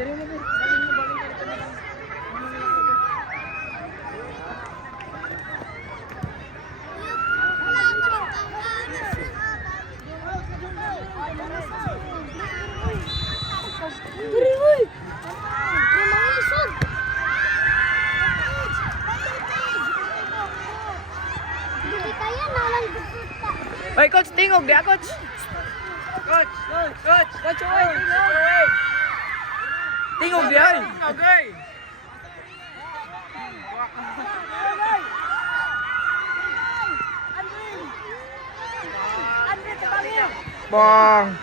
Oy, coach, tingog dia, coach. Coach, away. Tingog dia, oy. Okay. Bang.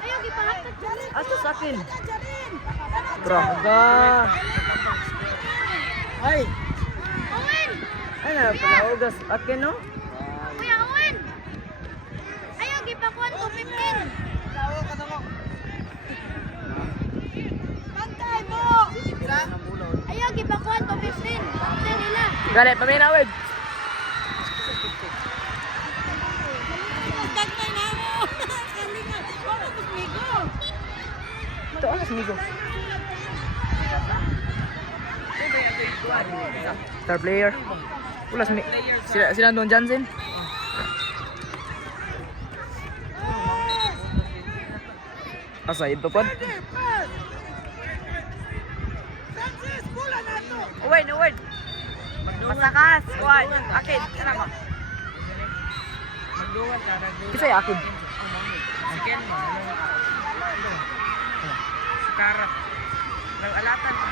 Ayo gipahatag dyan. Ato sa akin. Grabe. Ay. Owen! Ay na pala ugas akin no. Kuya Owen! Ayo gipakuan ko 15. Bantay mo! Ayo gipakuan ko 15. Bantay nila. Galit pamina wed. Dagmay na mo. Kalinga. Wala ko migo. Ito ang migo. Star player. Wala sila Don Jansen. Asa ito pod? Uwin. Masakas. Kuan. Akin. Kanama. Magduwan ka. Kisa ya akin. Akin mo. Sakarat. Nang alatan mo.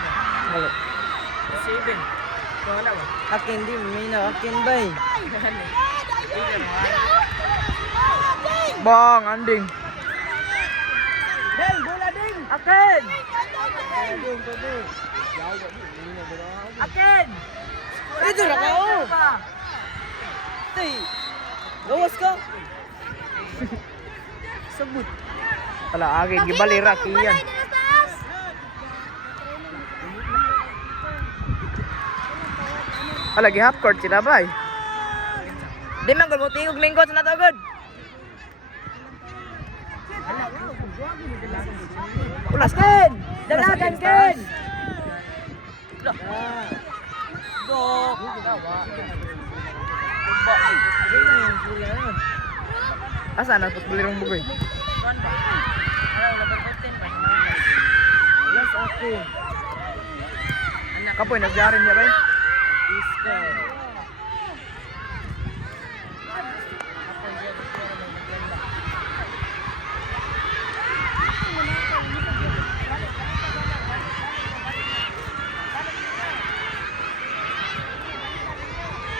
Wala. 7. Wala ba? Akin di mina akin bay. Bang anding. Ding, bola ding. Akin. Ding. Akin. Ito na ka, oh. Tay. Gawas ka. Sabut. Ala aking gibalira kiyan. Lagi half court sila ba? Di man gud mo tingog lingkod na to gud. Ulas ken. Dalagan ken. Go. Asa na to bulirong bugoy? Yes, okay. Kapoy nagjarin niya ba?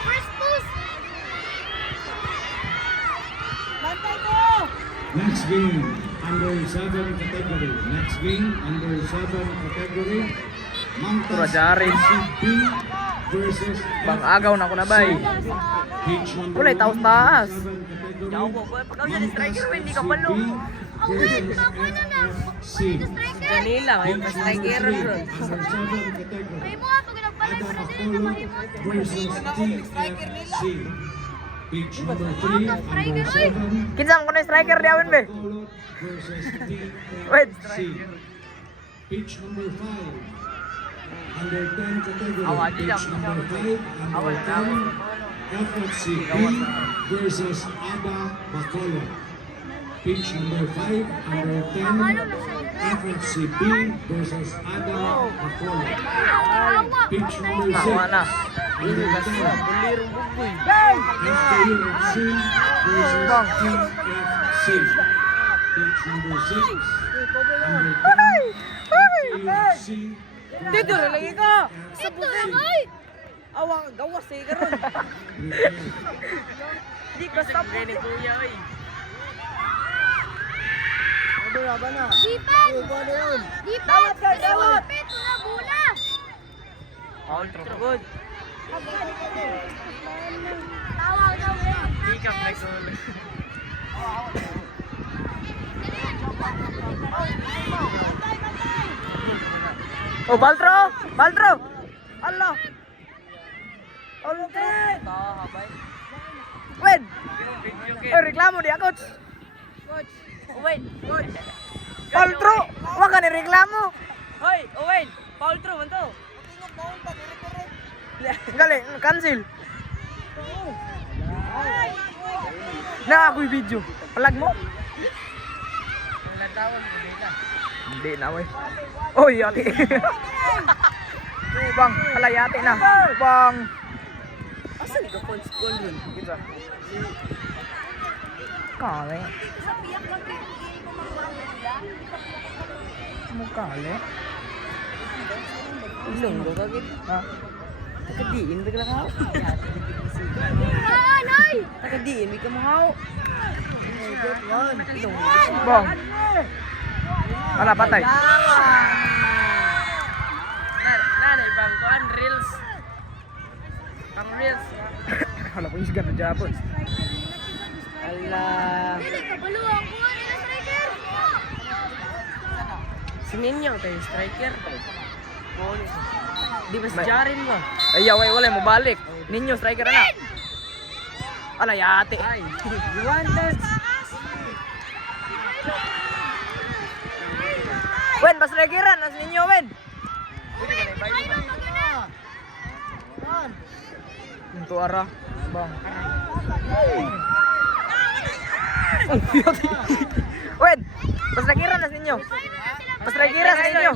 First boost. Bantay mo. Next game, under 7 category. Next game, under 7 category. Pura jarin. CP versus Bang agaw na ako na bay. Pitch number Kulay taos taas. 7 category. Yaw ko, pag ako dyan striker, hindi ka palo. Owen, pakuan na na. C. Dali lang, ay mas striker bro. Under 7 category. Ay mo, pag nagpalag Ada sa dili na Apollo mahimot. versus TFC. Pitch number 3, under 7. Kinsang ko na striker di awin be. Apollo versus Wait. TFC. Pitch number 5. Under 10 category. Awadi lang. Pitch number 5. Under 10. FFCB versus Ada Bacolod. Pitch number 5. Under 10. FFCB versus Ada Bacolod. Pitch number 6. Tawa na. Under 10. Bulirong bugoy. FKUFC versus TFC. Pitch number 6. Under 10. FKUFC Dito na lagi ka. Ito lang ay. Awang gawas eh karon. Di ka stop ni kuya oy. Dipan. Dipan. Dawat. Pito na bola. All good. Tawag daw eh. Di ka flexible. Oh, Baltro! Baltro! Allah! Okay! Win! Eh, reklamo dia, coach! Coach! Win! Baltro! Wag ka ni reklamo. Hoy, Owen! Foul through man to! Galing, cancel. Na ako'y video. Palag mo? Hindi na, wey. Oy, yati. Bang, pala yati na. Bang. Asan ka phone rin? Kita. Kale. Mukale. Ilong do kagit. Ha? Takadiin bigla ka. Nay! Takadiin bigla mo haw. Ilong. Bang. Wala patay. Nanay bang kuan reels. Pang reels. Wala ko isgan na Japon. Ala. Dili ka baluang ko nga nila striker. Si Ninyo tayo striker. Di ba si Jaren ba? Ay, yaway, wala mo balik. Ninyo, striker na. Ala, yate. Ay, you wanted. Wen, bas strikeran. Nas ninyo, Wen. Untuk arah. Bang. Wen, bas strikeran nas ninyo. Bas strikeran nas ninyo.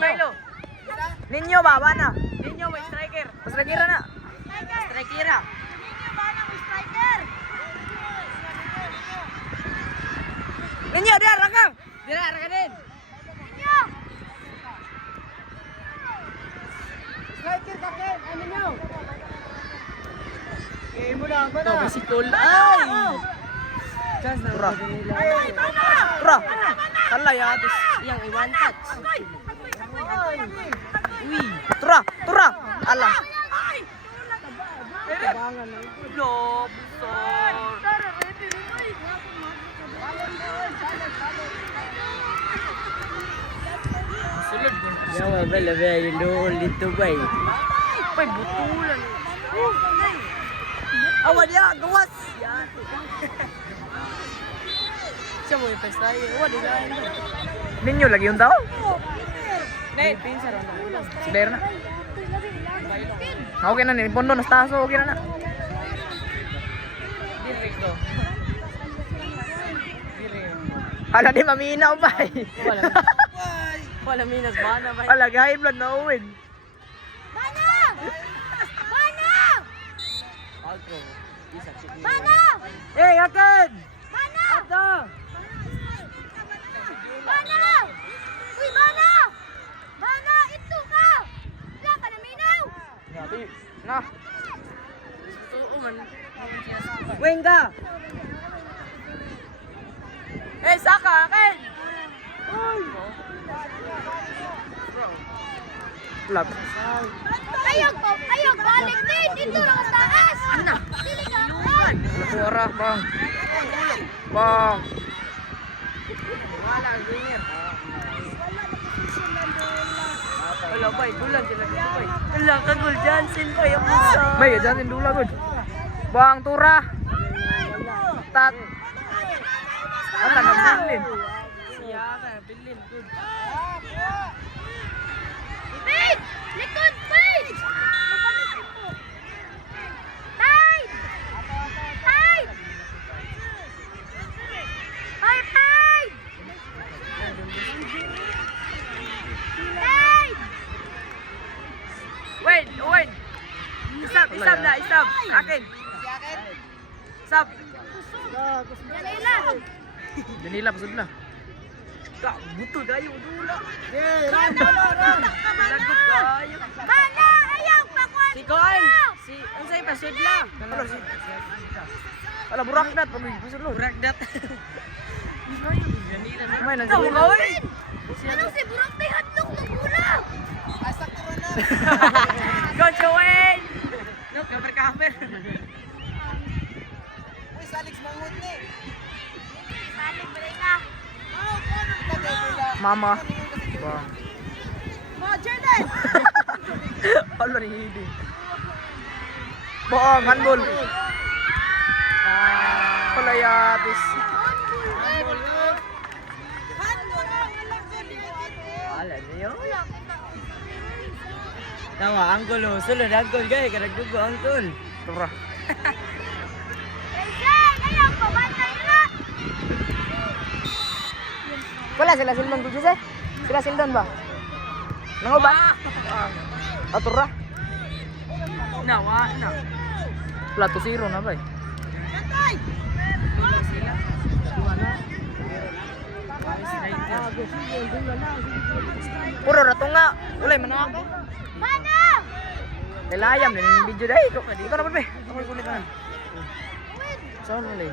Ninyo, baba na. Ninyo may striker. Bas strikeran na. Strikera. Ninyo, dia rakam. Dira ra ka din. To bisikol. Ay. Chance na Tura. nila. Tura. Kala, yatis. Yang i-one touch. Uy. Tura, tura. Ala. No, busor. Sulod mo. Yawa ba labi yung doon dito ba eh? Pay butulan. Awa dia, gawas. Siya mo yung pesta yun. Awa di lain. Ninyo lagi yung tao. Nay, pinsa ron na ulang. Sudah na. Okay na ni pondo na taso, okay na na. Direkto. Ala di maminaw ba? Wala. Wala minas ba na ba? Ala gay blood na uwin. Bana! Bana! Alto. Isa chip. Bana! Eh, akin! Bana! Ato! Bana! Uy, Bana! Bana, ito ka! Wala ka na minaw! Yati. Na. Oo man. Wenga! Eh, Saka, akin! Lab. Ayog, balik din! Dito lang sa taas! Ano? Dili ka! Ay! Suara bang. Bang. Wala, ganyan. Wala ba, dulan sila dito ba? Wala, kagul Johnson pa yung pusa. Bay, jangan dulu good. Bang Tura. Tat. Ala na bilin. Siya ka, bilin. Good. Wait! Likod! Wait! Tight! Tight! Hoy, tight! Tight! Wait, wait. Isab na, isab. Akin. Isab. Janila! Janila pasud na. Kak, buto kayo, dula. Bana! Lagot kayo. Bana! Ayaw! Pakuan! Si Koan, si, ang sa'yo pa, sudla. Ala burak dat pag pasud lo. Ragdat. May nang Ikaw, gawin. Anong si Burang tay hatlog ng ulam? Go, Joel! No, cover. Balik, balik na. Mama. Bang. Mo, Jordan! Ala ni hidi. Bang handball. Ala yatis. Wala, Yo. Tawa, angkol oh. Sulod, angkol gay. Karagdugo, angkol. Tura. Rachel, ayaw ko, bantay na! Wala sila Sildon dito eh. Sila Sildon ba? Nango ba? Atura. Nawa, na. Plato zero na ba eh. Bantay! Puro rato nga. Ulay manaka. Mana! Nilayam din yung video dahil. Ikaw naman be. Ako kulit na. Saan ulay?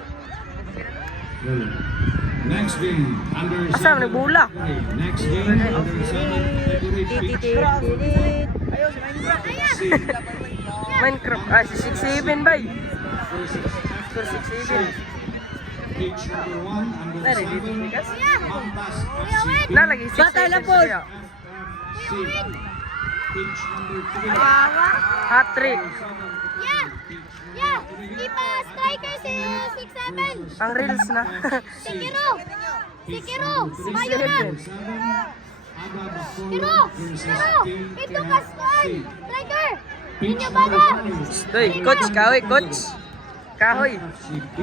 Next game under Asa ang nagbula? Next game under 7 category pitch Ayaw si Minecraft. C Minecraft. Ah, si 6-7 ba eh? versus Sir 6-7. pitch number 1 under Nari, 7 dito bigas. Mampas FC Nalagi 6-7. Batay lang po. C pitch number 3 Hat trick. Yeah! Yeah! Ipa striker si 6-7! Ang reels na. Sikiro! Sikiro! Mayo na! Aga Bacolod Kiro! versus Kiro! Ito KFC. ka squad! Striker! Pitch Ninyo number baga! 5 Doy, coach, kahoy, coach. Kahoy. FC B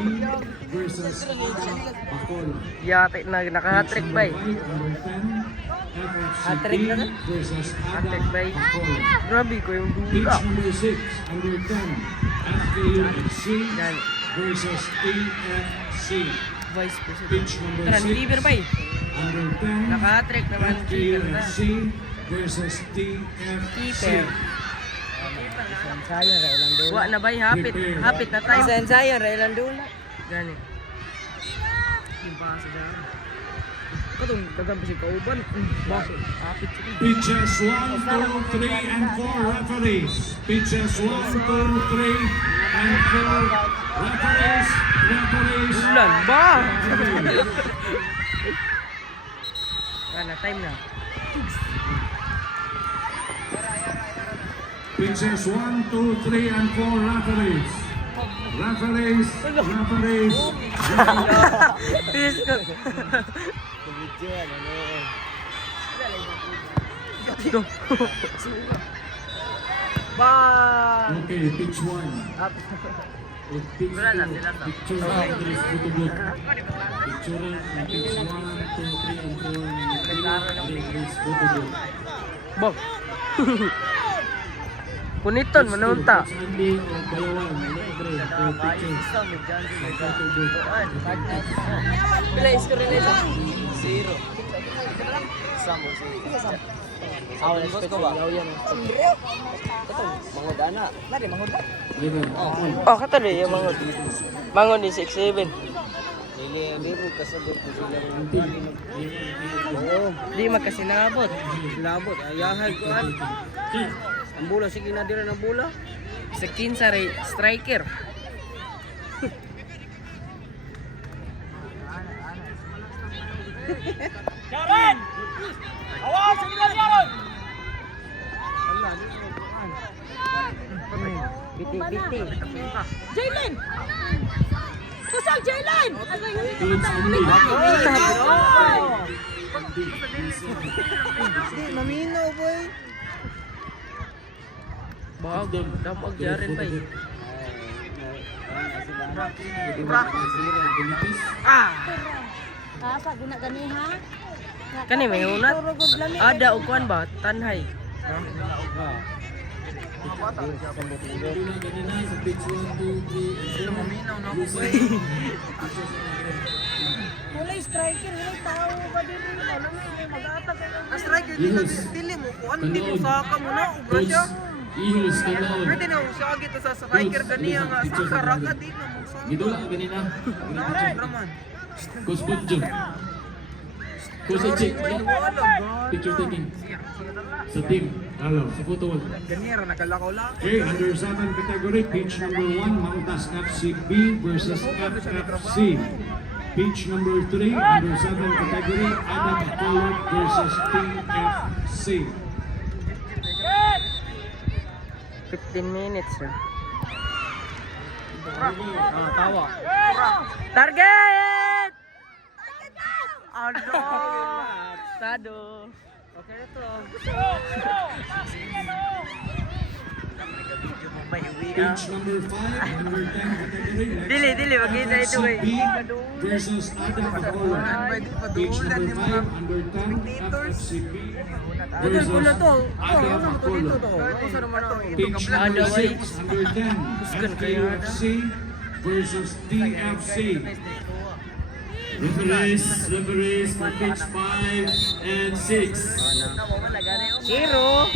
versus Aga Bacolod. Yate na naka-hat trick ba eh? Hat-trick na na? versus Hat trick ba eh? Bacolod. Grabe ko yung Pitch dula. number 6, under 10, FKU FC Yan. versus AFC. Vice president. Pitch number Tara, ni-liver 6, ba eh? under 10, Naka-hat trick naman. FKU Keeper na. FC versus TFC. Keeper. Sayang, railan doon. Wa na ba eh? Hapit. Hapit na time. Sayang, railan doon. Gani. Yung pa sa dyan. Katong dagang si kauban. Bakit? Hapit siya. Pitches 1, 2, 3, and 4 referees. Pitches 1, 2, 3, and 4 referees. Referees. Ulan ba? Wala, time na. Pitches 1, 2, 3, and 4 referees. Referees. Referees. Please ko. Ito. Ba. Okay, pitch 1. Pitch 2. Picture Andres Butubot. Picture pitch 1, 2, 3, and 4. Andres Butubot. Bok. Puniton, manunta. Andy Bayawan. Pila score nila? 0. Samo si. Aw, let's go ba? Ito, mangod ana. Lari mangod ba? Oh, kato rin yung mangod. Mangod ni 6-7. Libre kasabot ko sila. Di magkasilabot. Labot, ayahan ko an. Ang bola, sige na dira ng bola. Sa 15 ray striker. Jaron! Awas! Sige na, Jaron! Biti. Jalen! Kusang Jalen! Pitch Andy. Maminaw, boy. Bag, damag jarin pa eh. Ah! Asa, guna gani ha? Kani may unat. Ada o kuan ba? Tanhay. Mulai striker, mulai tao ba dito? Ano may mag-atak ka Ang striker dili mo kuan di mo saka mo na ubra siya. Eagles kanaon. Pwede na siya gito sa striker ganiya nga sa raga di na mo sa. Gidula ka ganina. Raman. Coach Budjo. Coach Echik. Picture taking. Sa team. Hello. Sa photo wall. Ganiya ra nakalakaw lang. Okay, under 7 category, pitch number 1, Mangtas FC B versus FFC. Pitch number 3, under 7 category, Adam Bacolod versus TFC. 15 minutes na. Tawa. Target! Ano? Tado. Okay na to. Video mo ba yung Page number 5, number 10 category. Next, Dili, magkita ito eh. FFC B versus Adam Bacolod. Page number 5, under 10, FFC B versus Adam Bacolod. Page number 6, under 10, FKUFC versus TFC. Referees for page 5 and 6. Zero.